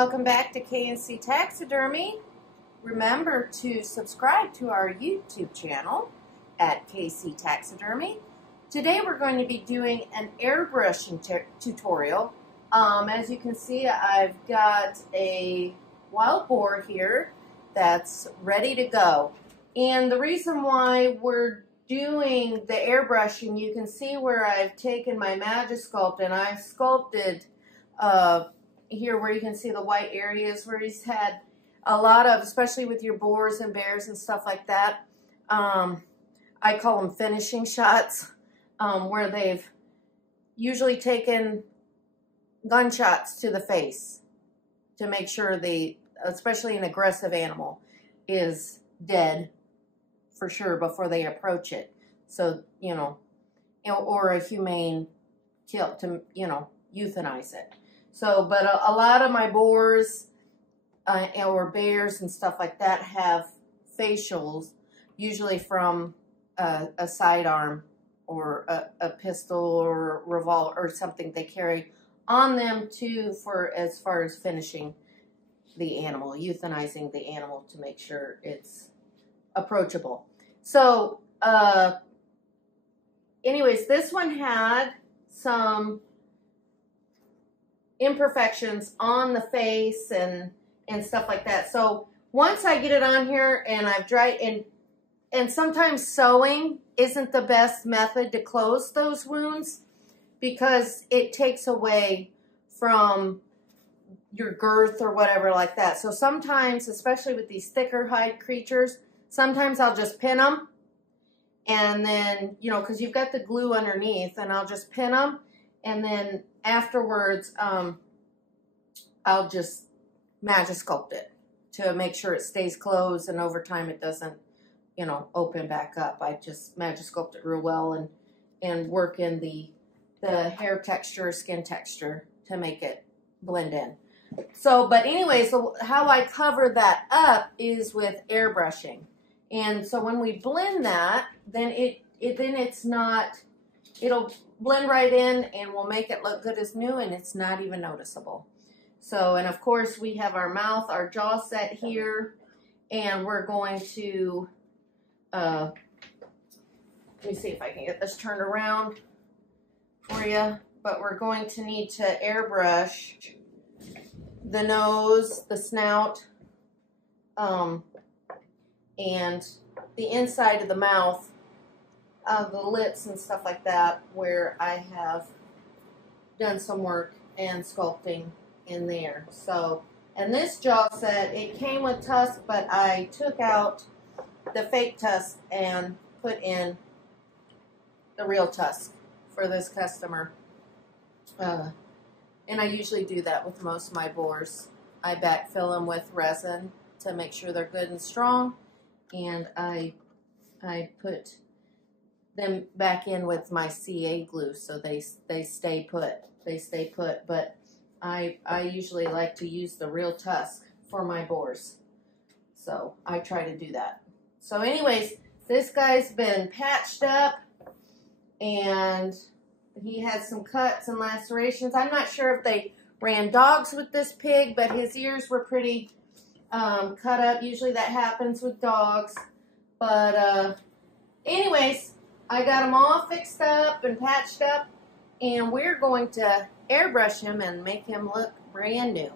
welcome back to K&C Taxidermy. Remember to subscribe to our YouTube channel at KC Taxidermy. Today we're going to be doing an airbrushing tutorial. As you can see, I've got a wild boar here that's ready to go. And the reason why we're doing the airbrushing, you can see where I've taken my Magisculpt and I've sculpted here where you can see the white areas where he's had a lot of, especially with your boars and bears and stuff like that. I call them finishing shots, where they've usually taken gunshots to the face to make sure especially an aggressive animal, is dead for sure before they approach it. So, or a humane kill to, euthanize it. So, but a lot of my boars or bears and stuff like that have facials, usually from a sidearm or a pistol or revolver or something they carry on them as far as finishing the animal, euthanizing the animal to make sure it's approachable. So, anyways, this one had some imperfections on the face and stuff like that. So once I get it on here and I've dried, and sometimes sewing isn't the best method to close those wounds because it takes away from your girth or whatever like that. So sometimes, especially with these thicker hide creatures, sometimes I'll just pin them, and then, because you've got the glue underneath, and I'll just pin them, and then afterwards, I'll just Magisculpt it to make sure it stays closed, and over time it doesn't, open back up. I just Magisculpt it real well and work in the hair texture, skin texture to make it blend in. So, but anyway, so how I cover that up is with airbrushing. And so when we blend that, then it'll blend right in and we'll make it look good as new, and it's not even noticeable. So, and of course we have our mouth, our jaw set here, and we're going to, let me see if I can get this turned around for you, but we're going to need to airbrush the nose, the snout, and the inside of the mouth, the lips and stuff like that, where I have done some work and sculpting in there. So, and this jaw set, it came with tusk, but I took out the fake tusk and put in the real tusk for this customer. And I usually do that with most of my boars. I backfill them with resin to make sure they're good and strong, and I put them back in with my CA glue so they stay put. They stay put, but I usually like to use the real tusk for my boars. So I try to do that. So anyways, this guy's been patched up and he had some cuts and lacerations. I'm not sure if they ran dogs with this pig, but his ears were pretty cut up. Usually that happens with dogs. But anyways, I got him all fixed up and patched up, and we're going to airbrush him and make him look brand new.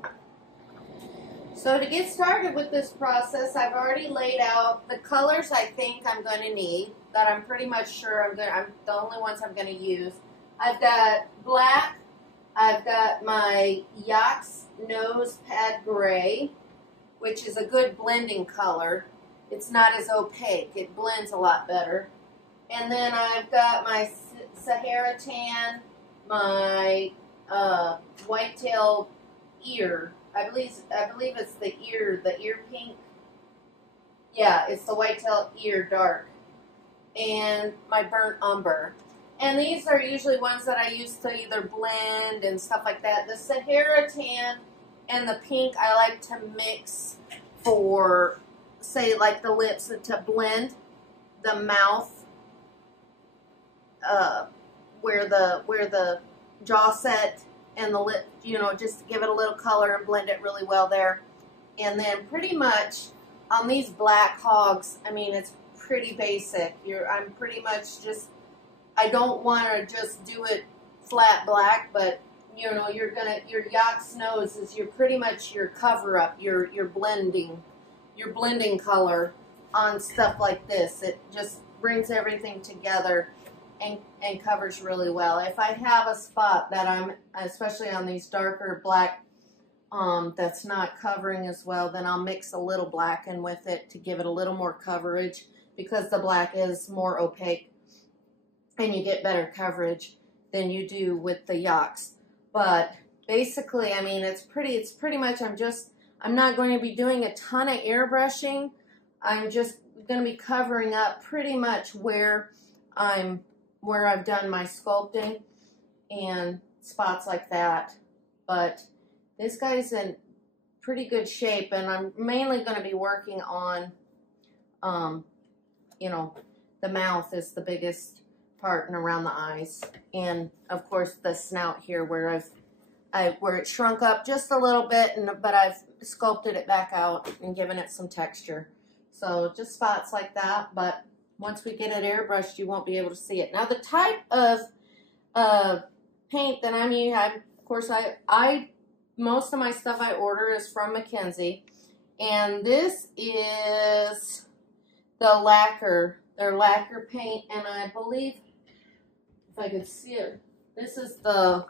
So to get started with this process, I've already laid out the colors I think I'm going to need, that I'm pretty much sure I'm the only ones I'm going to use. I've got black, I've got my Yacht's Nose Pad Gray, which is a good blending color. It's not as opaque, it blends a lot better. And then I've got my Sahara Tan, my whitetail ear. I believe it's the ear pink. Yeah, it's the whitetail ear dark. And my burnt umber. And these are usually ones that I use to either blend and stuff like that. The Sahara Tan and the pink I like to mix for, say, like the lips, to blend the mouth, where the jaw set and the lip, you know, just to give it a little color and blend it really well there. And then pretty much on these black hogs, I mean, it's pretty basic. I'm pretty much just, I don't want to just do it flat black, but you know, your Yacht's nose is pretty much your cover up, your blending color on stuff like this. It just brings everything together and covers really well. If I have a spot that I'm, especially on these darker black, that's not covering as well, then I'll mix a little black in with it to give it a little more coverage, because the black is more opaque and you get better coverage than you do with the Yachts. But basically, I mean, it's pretty much, I'm not going to be doing a ton of airbrushing. I'm just going to be covering up pretty much where I've done my sculpting and spots like that. But this guy's in pretty good shape, and I'm mainly going to be working on, you know, the mouth is the biggest part and around the eyes, and of course the snout here where where it shrunk up just a little bit, but I've sculpted it back out and given it some texture. So just spots like that, but once we get it airbrushed, you won't be able to see it. Now the type of paint that I'm using, of course, most of my stuff I order is from Mackenzie, and this is the lacquer, their lacquer paint, and I believe, if I can see it, this is the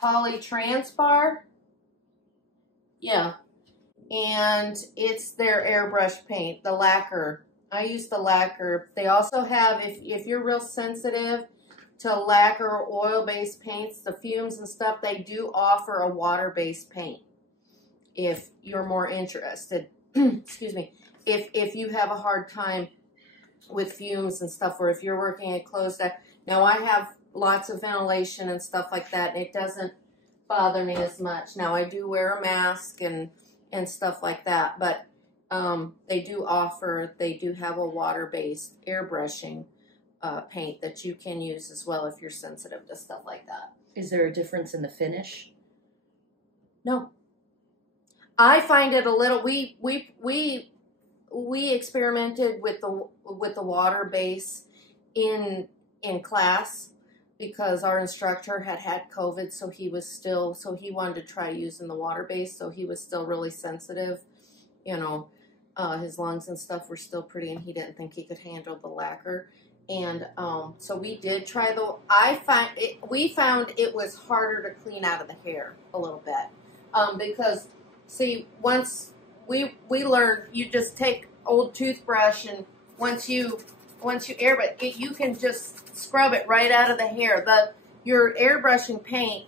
Polytranspar. Yeah, and it's their airbrush paint, the lacquer. I use the lacquer. They also have, if you're real sensitive to lacquer or oil-based paints, the fumes and stuff, they do offer a water-based paint if you're more interested. Excuse me. If you have a hard time with fumes and stuff, or if you're working at closed deck. Now I have lots of ventilation and stuff like that, and it doesn't bother me as much. Now I do wear a mask and stuff like that, but they do have a water-based airbrushing paint that you can use as well if you're sensitive to stuff like that. Is there a difference in the finish? No. I find it a little, we experimented with the water base in class, because our instructor had COVID, so he wanted to try using the water base, so he was still really sensitive, you know, his lungs and stuff were still pretty, and he didn't think he could handle the lacquer. And so we did try we found it was harder to clean out of the hair a little bit, because see, once we learned, you just take old toothbrush, and once you airbrush it, you can just scrub it right out of the hair. Your airbrushing paint,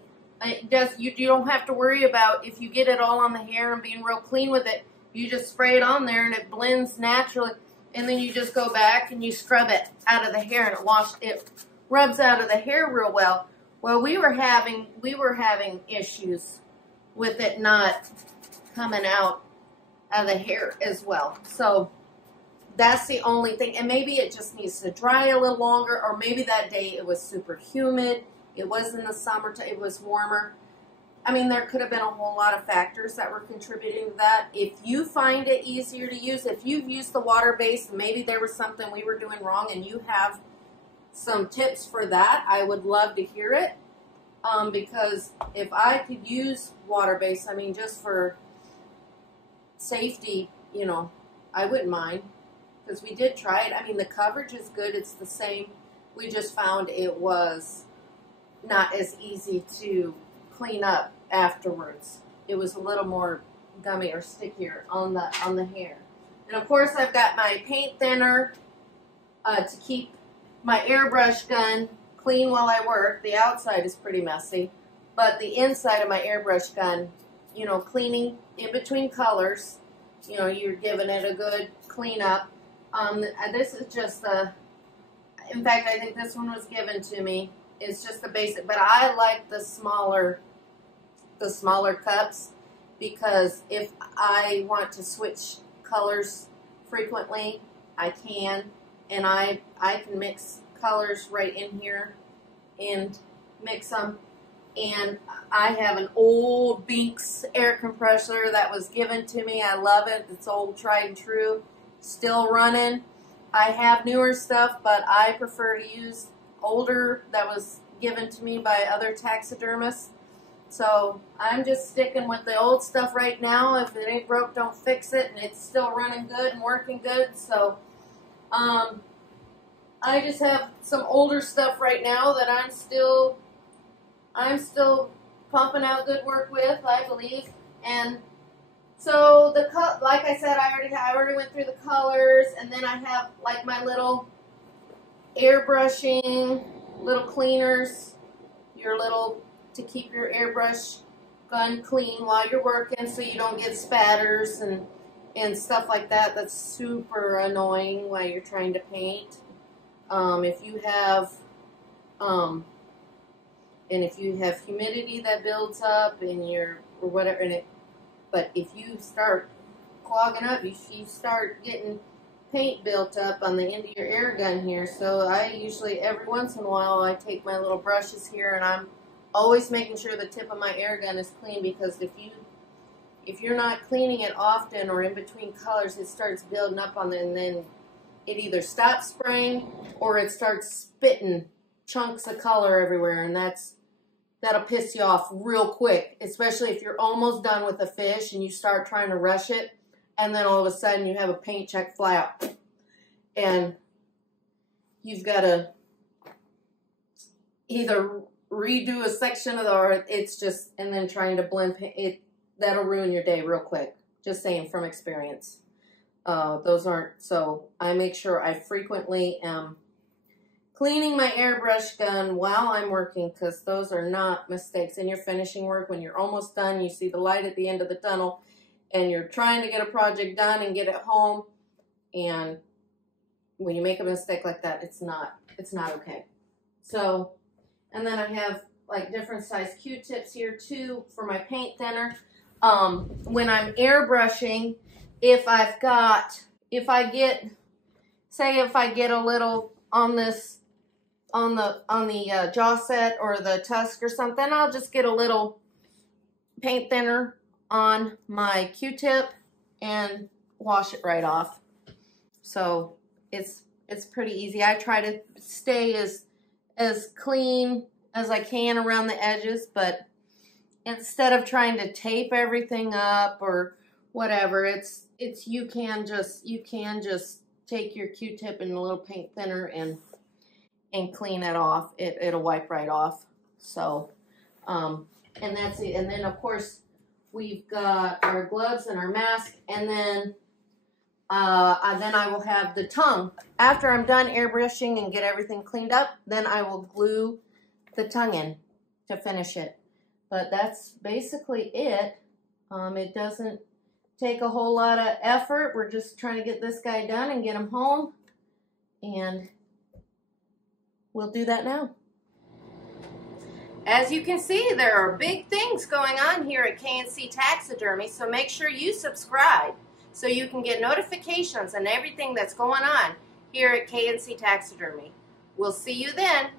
you don't have to worry about if you get it all on the hair and being real clean with it. You just spray it on there and it blends naturally, and then you just go back and you scrub it out of the hair, and it rubs out of the hair real well. Well, we were having issues with it not coming out of the hair as well. So that's the only thing, and maybe it just needs to dry a little longer, or maybe that day it was super humid. It was in the summertime, it was warmer. I mean, there could have been a whole lot of factors that were contributing to that. If you find it easier to use, if you've used the water base, maybe there was something we were doing wrong and you have some tips for that, I would love to hear it. Because if I could use water base, I mean, just for safety, you know, I wouldn't mind, because we did try it. I mean, the coverage is good. It's the same. We just found it was not as easy to clean up afterwards. It was a little more gummy or stickier on the hair. And of course, I've got my paint thinner to keep my airbrush gun clean while I work. The outside is pretty messy, but the inside of my airbrush gun, you know, cleaning in between colors, you know, you're giving it a good clean up. This is just in fact, I think this one was given to me. It's just a basic, but I like the smaller cups, because if I want to switch colors frequently, I can, and I can mix colors right in here and mix them. And I have an old Binks air compressor that was given to me. I love it. It's old, tried and true, still running. I have newer stuff, but I prefer to use older that was given to me by other taxidermists. So I'm just sticking with the old stuff right now. If it ain't broke, don't fix it, and it's still running good and working good. So I just have some older stuff right now that I'm still pumping out good work with, I believe. And so like I said, I already went through the colors, and then I have like my little airbrushing, little cleaners, to keep your airbrush gun clean while you're working, so you don't get spatters and stuff like that. That's super annoying while you're trying to paint. If you have humidity that builds up in your or whatever, but if you start clogging up, you start getting paint built up on the end of your air gun here. So I usually, every once in a while, I take my little brushes here, and I'm always making sure the tip of my air gun is clean, because if you're not cleaning it often or in between colors, it starts building up on it, and then it either stops spraying or it starts spitting chunks of color everywhere, and that'll piss you off real quick, especially if you're almost done with a fish and you start trying to rush it, and then all of a sudden you have a paint check fly out, and you've got to either redo a section of or it's just, and then trying to blend it, that'll ruin your day real quick. Just saying from experience. Those aren't, so I make sure I frequently am cleaning my airbrush gun while I'm working, because those are not mistakes in your finishing work. When you're almost done, you see the light at the end of the tunnel, and you're trying to get a project done and get it home, and when you make a mistake like that, it's not okay. So, and then I have like different size Q-tips here too for my paint thinner. When I'm airbrushing, if I get a little on this, on the jaw set or the tusk or something, I'll just get a little paint thinner on my Q-tip and wash it right off. So it's pretty easy. I try to stay as clean as I can around the edges, but instead of trying to tape everything up or whatever, you can just take your Q-tip and a little paint thinner and clean it off. It'll wipe right off. So and that's it. And then of course we've got our gloves and our mask, and then I will have the tongue. After I'm done airbrushing and get everything cleaned up, then I will glue the tongue in to finish it. But that's basically it. It doesn't take a whole lot of effort. We're just trying to get this guy done and get him home, and we'll do that now. As you can see, there are big things going on here at K&C Taxidermy, so make sure you subscribe so you can get notifications on everything that's going on here at K&C Taxidermy. We'll see you then.